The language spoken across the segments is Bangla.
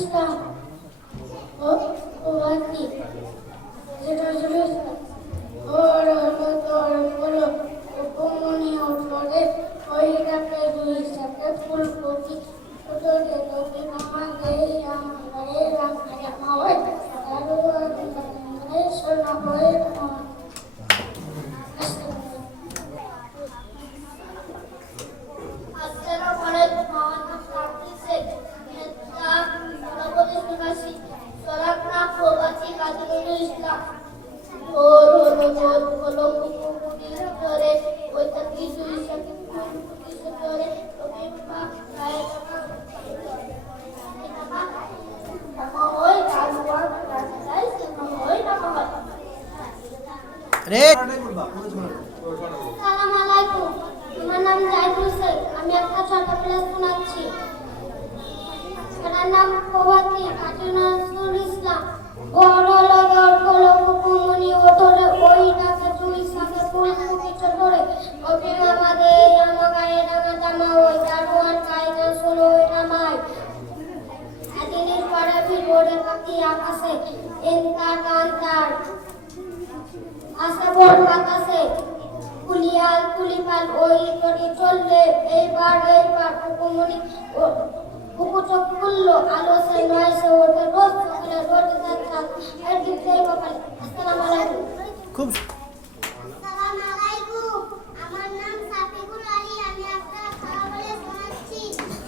ইসলাম ও বাকি যেটা ইসলাম ওর হলো উপমনি ওঠরে ওই রাখে দুই সাথে ফুলকপি ওঠরে কপি মামা দেই আমাদের রাখা জামা হয় আরো সোনা হয় আমার নাম জাহিদুল শেখ। আমি একটা ছোট ক্লাস শোনাচ্ছি। এটার নাম প্রভাতী কাজী নজরুল ইসলাম। গড়ল গড়ল কুকুমনি ওঠরে ওই ডাকে দুই সাথে ফুলকপি চটরে কপি মামা দেই আমার গায়ে রাঙা জামা ওই দারোয়ান গায়ে গান শোনো ওই নামায় একদিনের পরে ফির ওরে পাখি আকাশে এনতার কান্তার আসে বড় বাতাসে কুলিয়াল কুলিপাল ওই করে চললে এইবার কুকুমনি কুকু চোখ খুললো আলো সে নয় সে ওঠে রোজ সকালে রোজ যাত্রা এর দিকে কপাল। আসসালামু আলাইকুম। খুব আসসালামু আলাইকুম। আমার নাম সাফিকুল আলী। আমি একটা খেলা বলে শোনাচ্ছি।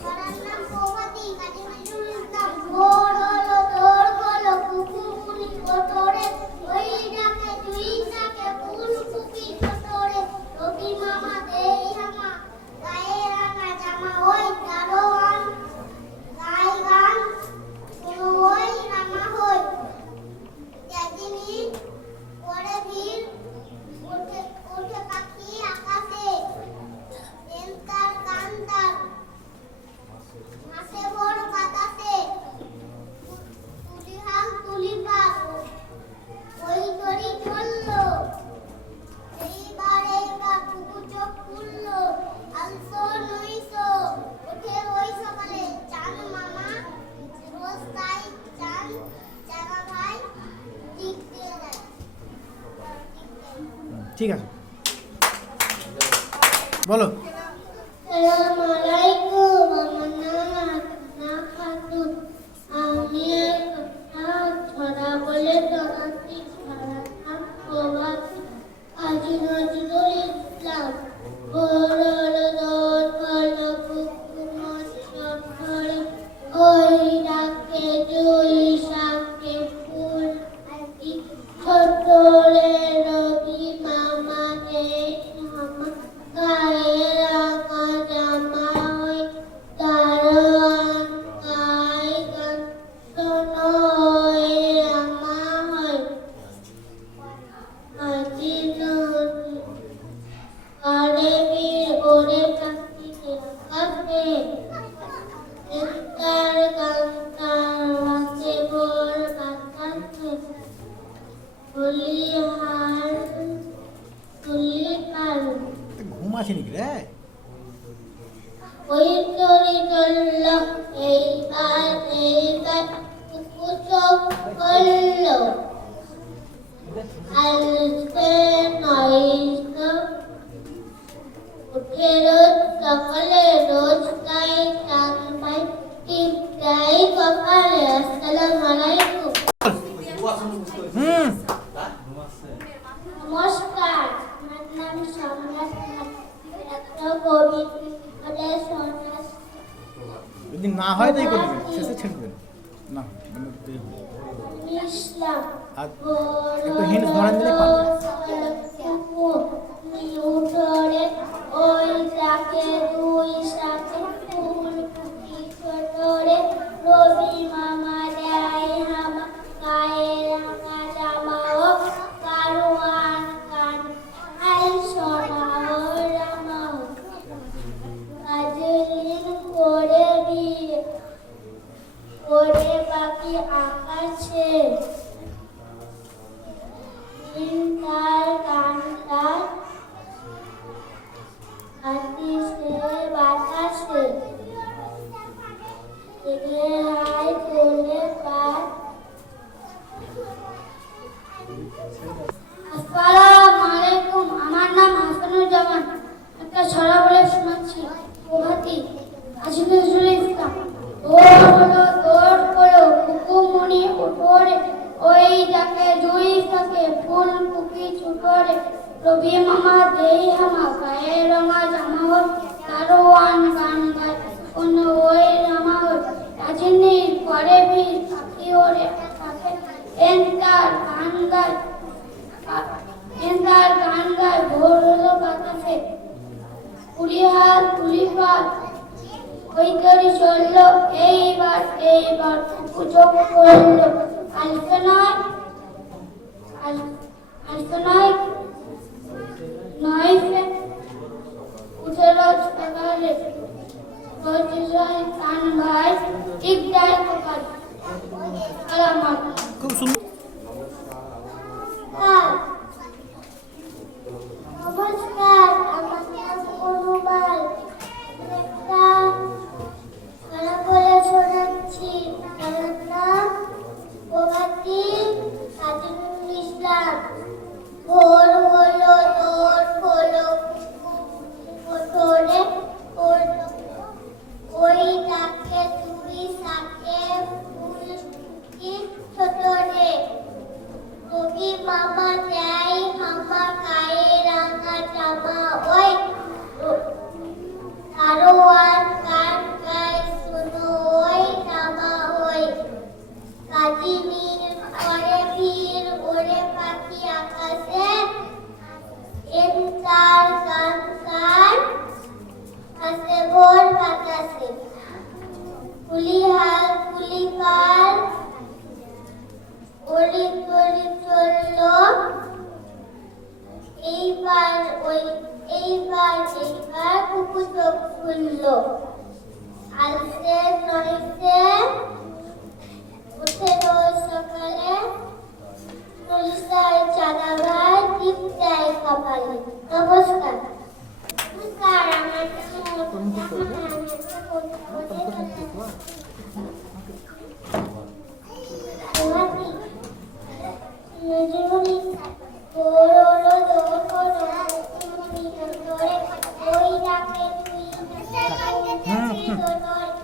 ওর নাম প্রভাতী কাজী নজরুল ইসলাম। ভোর হলো দৌড় হলো কুকুমনি ওঠরে ওই ডাকে দুই ডাকে ফুলকপি চটরে রবি মামা দেই হামা গায়ে রাঙা জামা ওই দারোয়ান গাই গান শোনো ওই রামা হই একদিনই পরে ভিড় ওঠে ওঠে পাখি আকাশে এনতার কান্তার মাসে বড় বাতাসে তুলিহাল তুলিপাল ওই তরি চললো এইবার কুকু চোখ খুললো আলসো নইসো ওঠে ওই সকালে চান মামা রোজ তাই চান চারা ভাই ঠিক দিয়ে দেয়। ঠিক আছে, বলো। আসসালামু আলাইকুম। আমার নাম হাসনা খাতুন। আমি একটা ছড়া বলে শোনাচ্ছি। ছড়ার নাম প্রভাতী কাজী নজরুল ইসলাম। ভোর হলো দৌড় হলো কুকুমনি ওঠরে ওই ডাকে দুই শাকে ফুল ছোটরে রবি মামা দেই হামা গায়ে রাঙা জামা ওই দারোয়ান গায়ে গান শোনো ওই রামা হয় কাজী নজরুল করে বীর ওরে পাখি আকাশে এনতার কান্তার হাসে বড় বাতাসে তুলিহাল তুলিপাল ঘুম আসে নাকি রে? ওই তরি চলল এইবার কুকু চোখ খুললো আলসে নয়সো উঠে রোজ সকালে রোজ গায়ে চান ভাই ঠিক গায়ে কপালে। আসসালামু আলাইকুম। নমস্কার। আমার নাম সম্রাট একটা কবি বলে শোনাচ্ছি। যদি না হয় তাই করবেন, শেষে ছেড়বেন না ইসলাম আর একটু হিন্টস ধরেন দিলে পারবেন। উঠরে ওই ডাকে দুই সাথে ফুলকপি চটরে রবি মামা দেয় হামা গায়ে রাঙা জামা ও দারোয়ান গান আই সোনা ও রামা কাজলিন করে বিয়ে করে পাখি আকাশে তার কান্তার হাতিসে বাতাসে এগিয়ে আয় চলে রবি মামা দেই হামা গায়ে রঙা জামা হোক কারোয়ান গান গায় কোন ওই রামা হোক রাজনীর পরে বীর পাখি ওরে থাকে এন্টার গান গায় ভোর হলো বাতাসে কুলিহাল কুলিপাল ওই তরি চললো এইবার পুজো করলো আলসনায় নয় উঠেলো সকালে কান ভাই ঠিক যায় সকাল আমার খুব সুন্দর। নমস্কার আমার নাম অনুবাল একটা গান বলে শোনাচ্ছি তার নাম প্রভাতী কাজী নজরুল ইসলাম ভোর হলো তোর হলো ওঠোরে ওই ডাকে তুই সাকে ফুল কি ছোটরে রবি মামা দেয় হামা গায়ে রাঙা জামা ওই কারোয়ান গান গায় শোনো ওই জামা ওই কাজী নীল করে বীর ওরে পাখি আকাশে এন্তার গান গান আসে ভোর বাতাসে কুলিহাল কুলিপাল ওরি তোরি চললো এইবার কুকু চোখ খুললো আলসে নইসে উঠে রোজ সকালে তুলসায় চাঁদা ভাই টিপ দেয় কপালে নমস্কার নমস্কার আমার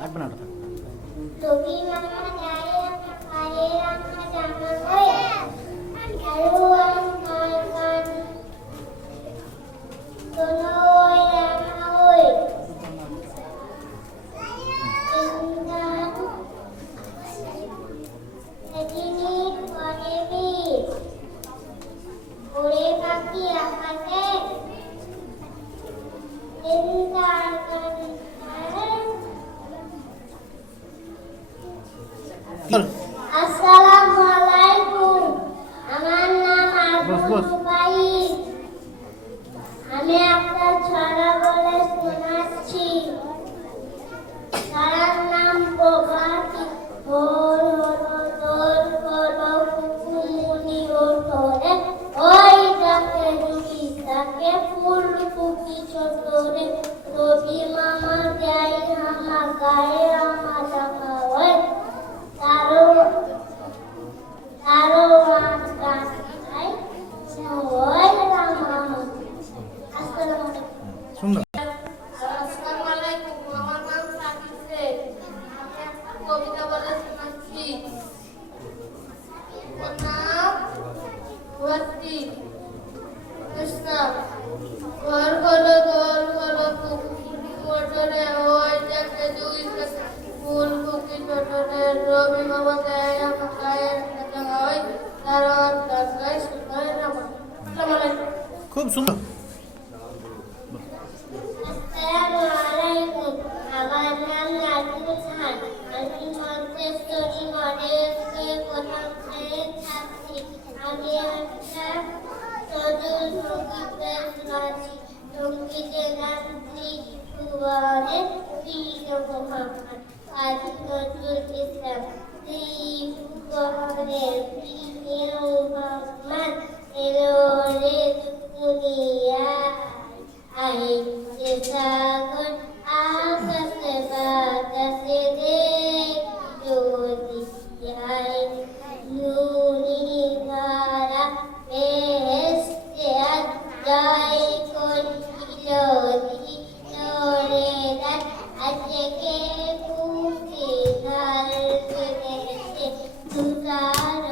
লাগবে না ওটা থাক। রবি মামা যায় গায়ে রাঙা জামা ওই কারোয়ান গান গান শোনো ওই রাঙা ওই রাজনীর পরে বীর ওরে পাখি আকাশে এন্টার গান গায় চল। আসসালামু আলাইকুম আমার নাম বস, আবু বস। রুবাইব আমি একটা ছড়া বলে শোনাচ্ছি ছড়ার নাম প্রভাতী ভোর হলো তোর হলো কুকুমুনি ওঠরে ওই ডাকে রবি তাকে ফুল কুকি ছোটরে রবি মামা দেয় হামা গায়ে আমার জামা ওই তারো গান গায় ওই রামা আসসালামু আলাইকুম সুন্দর। আসসালামু আলাইকুম আমার নাম সাকিব শেখ আমি একটা কবিতা বলে শোনাচ্ছি ওর নাম ভর্তি কৃষ্ণ ঘর হলো দোর হলো কুকুরি মোটরে ওই দেখে দুই ফুল কুকি ছোটরে রবি মামা দেয় আমার গায়ে জামা ওই কারণ গান গায় শুনয় রামা আসসালামু আলাইকুম খুব সুন্দর। আসসালামু আলাইকুম আমার নাম নাজমুল খান আমি মন্তেশ্বরী মডেল প্রথম শ্রেণীর ছাত্রী আমি একটা সজল সঙ্গীতে শোনাচ্ছি সঙ্গীতে গানটি সুবনে প্রিয় মোহাম্মদ কাজী নজরুল ইসলাম সুবনে প্রিয় মোহাম্মদ এলো রে দুনিয়া আই যে সাগর আকাশে বাতাসে দেখ যদি আই নুনি ধারা বেহেশতে আদায় করিল দিলরে রাত আজকে বুকে ঢাল বেঁধেছে তুষার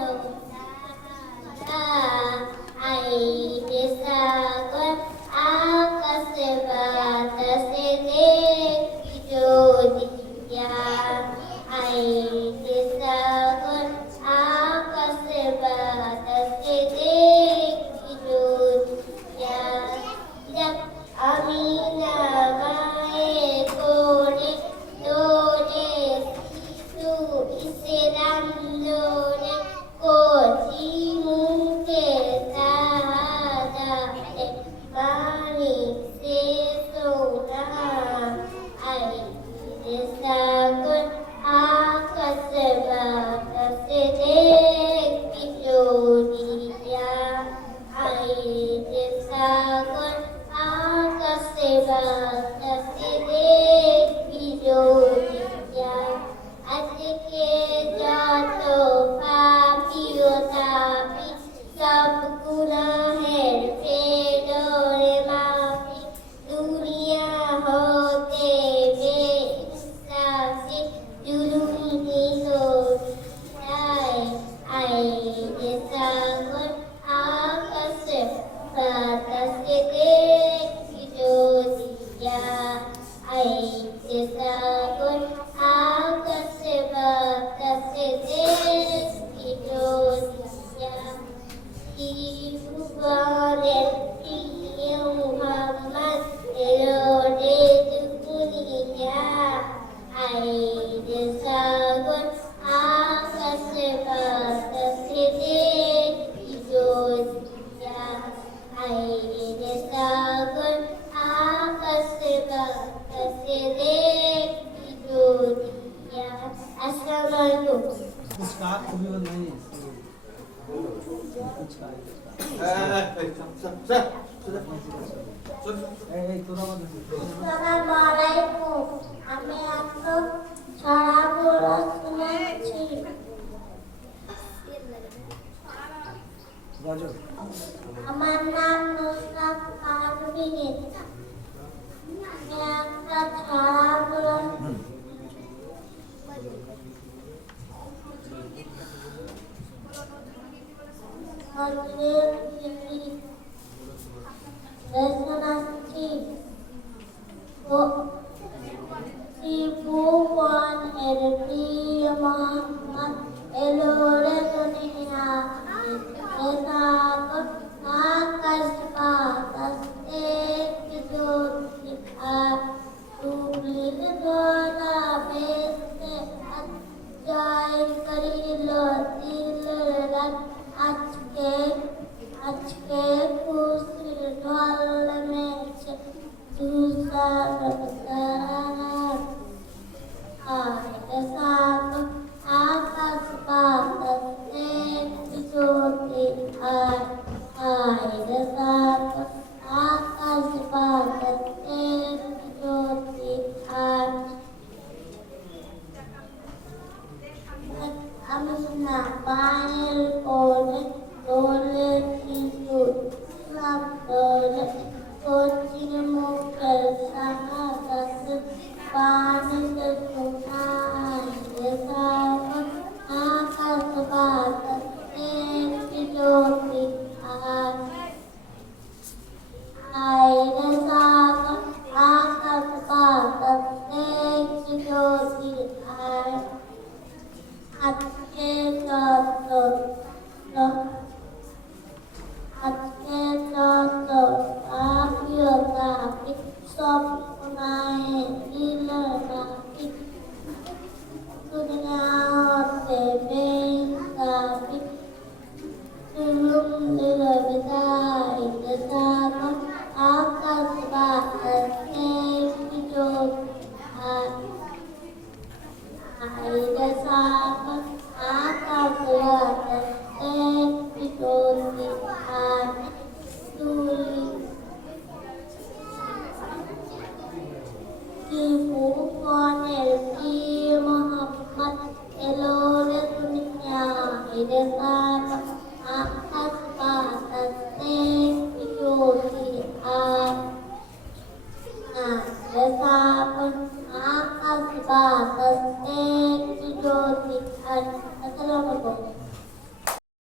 বাতাসে দেখবি জড়িয়া, আইরে সাগর আকাশে বাতাসে দেখবি জড়িয়া, আজকে যত পাপি ও তাপি সব গুনাহের ফেররে মাপি, দুনিয়া হতে বেশ্বাসী জুলুম দিল যায়, আইরে সাগর আকাশে বাতাসে দেখবি জড়িয়া, আইরে সাগর আকাশে বাতাসে দেখবি জড়িয়া, ত্রিভুবনের প্রিয় মুহাম্মদ এলো রে দুনিয়া, আইরে সাগর আকাশে বাতাসে দেখবি জড়িয়া, আইরে সাগর আকাশে বাতাসে দেখবি জড়িয়া। আসসালামু আলাইকুম। कुछ कहा कभी बंद नहीं कुछ कहा তোরা বন্ধ আসসালামু আলাইকুম। আমি আপনার ছড়াগুলো শুনেছি। বাজো আমার নাম নুসরাত পারভীন। আমি আপনার ছড়াগুলো শোনাচ্ছি। ত্রিভুবনের প্রিয় মুহাম্মদ এলো রে দুনিয়াতে, সাগর আকাশ বাতাস দেখবি জড়িয়া, তুলির গলা বেঁধে জয় করিল দিলের রাত, আজকে খুশির ঢল নেমেছে তুষার রাত, আইরে সাগর আকাশ বাতাস দেখবি জড়িয়া, আইরে সাগর আকাশ বাতাস দেখবি জড়িয়া। আমি না পায়ের কোলে দোলে শিশু দোলে, কঠিন মুখের সাহায্য পানিতে শুনাইলে সাগর আকাশ বাতাস দেখবি জড়িয়া, আইরে সাগর আকাশ বাতাস দেখবি জড়িয়া, আজকে যত পাপি ও তাপি সব গুনাহে দিল মাপি, দুনিয়া হতে বেইনসাফি জুলুম দিল বিদায়, সাগর আকাশ বাতাস দেখবি জড়িয়া, আইরে সাগর আকাশ বাতাস দেখবি জড়িয়া, ত্রিভুবনের প্রিয় মুহাম্মদ এলো রে দুনিয়া, আইরে সাগর আকাশ বাতাস দেখবি জড়িয়া, আইরে সাগর